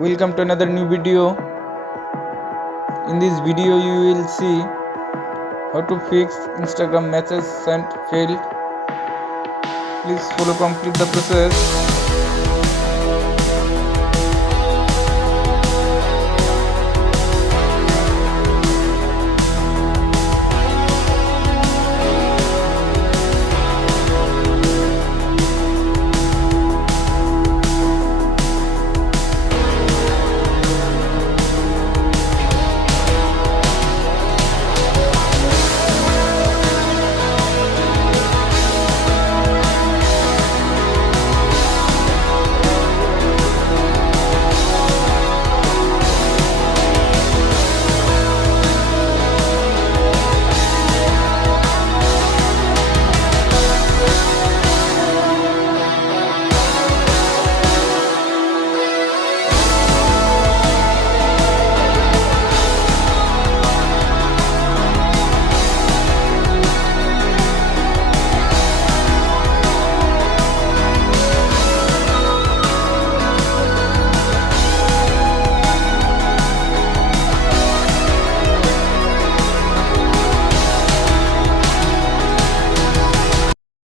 Welcome to another new video. In this video you will see how to fix Instagram message sent failed. Please follow complete the process.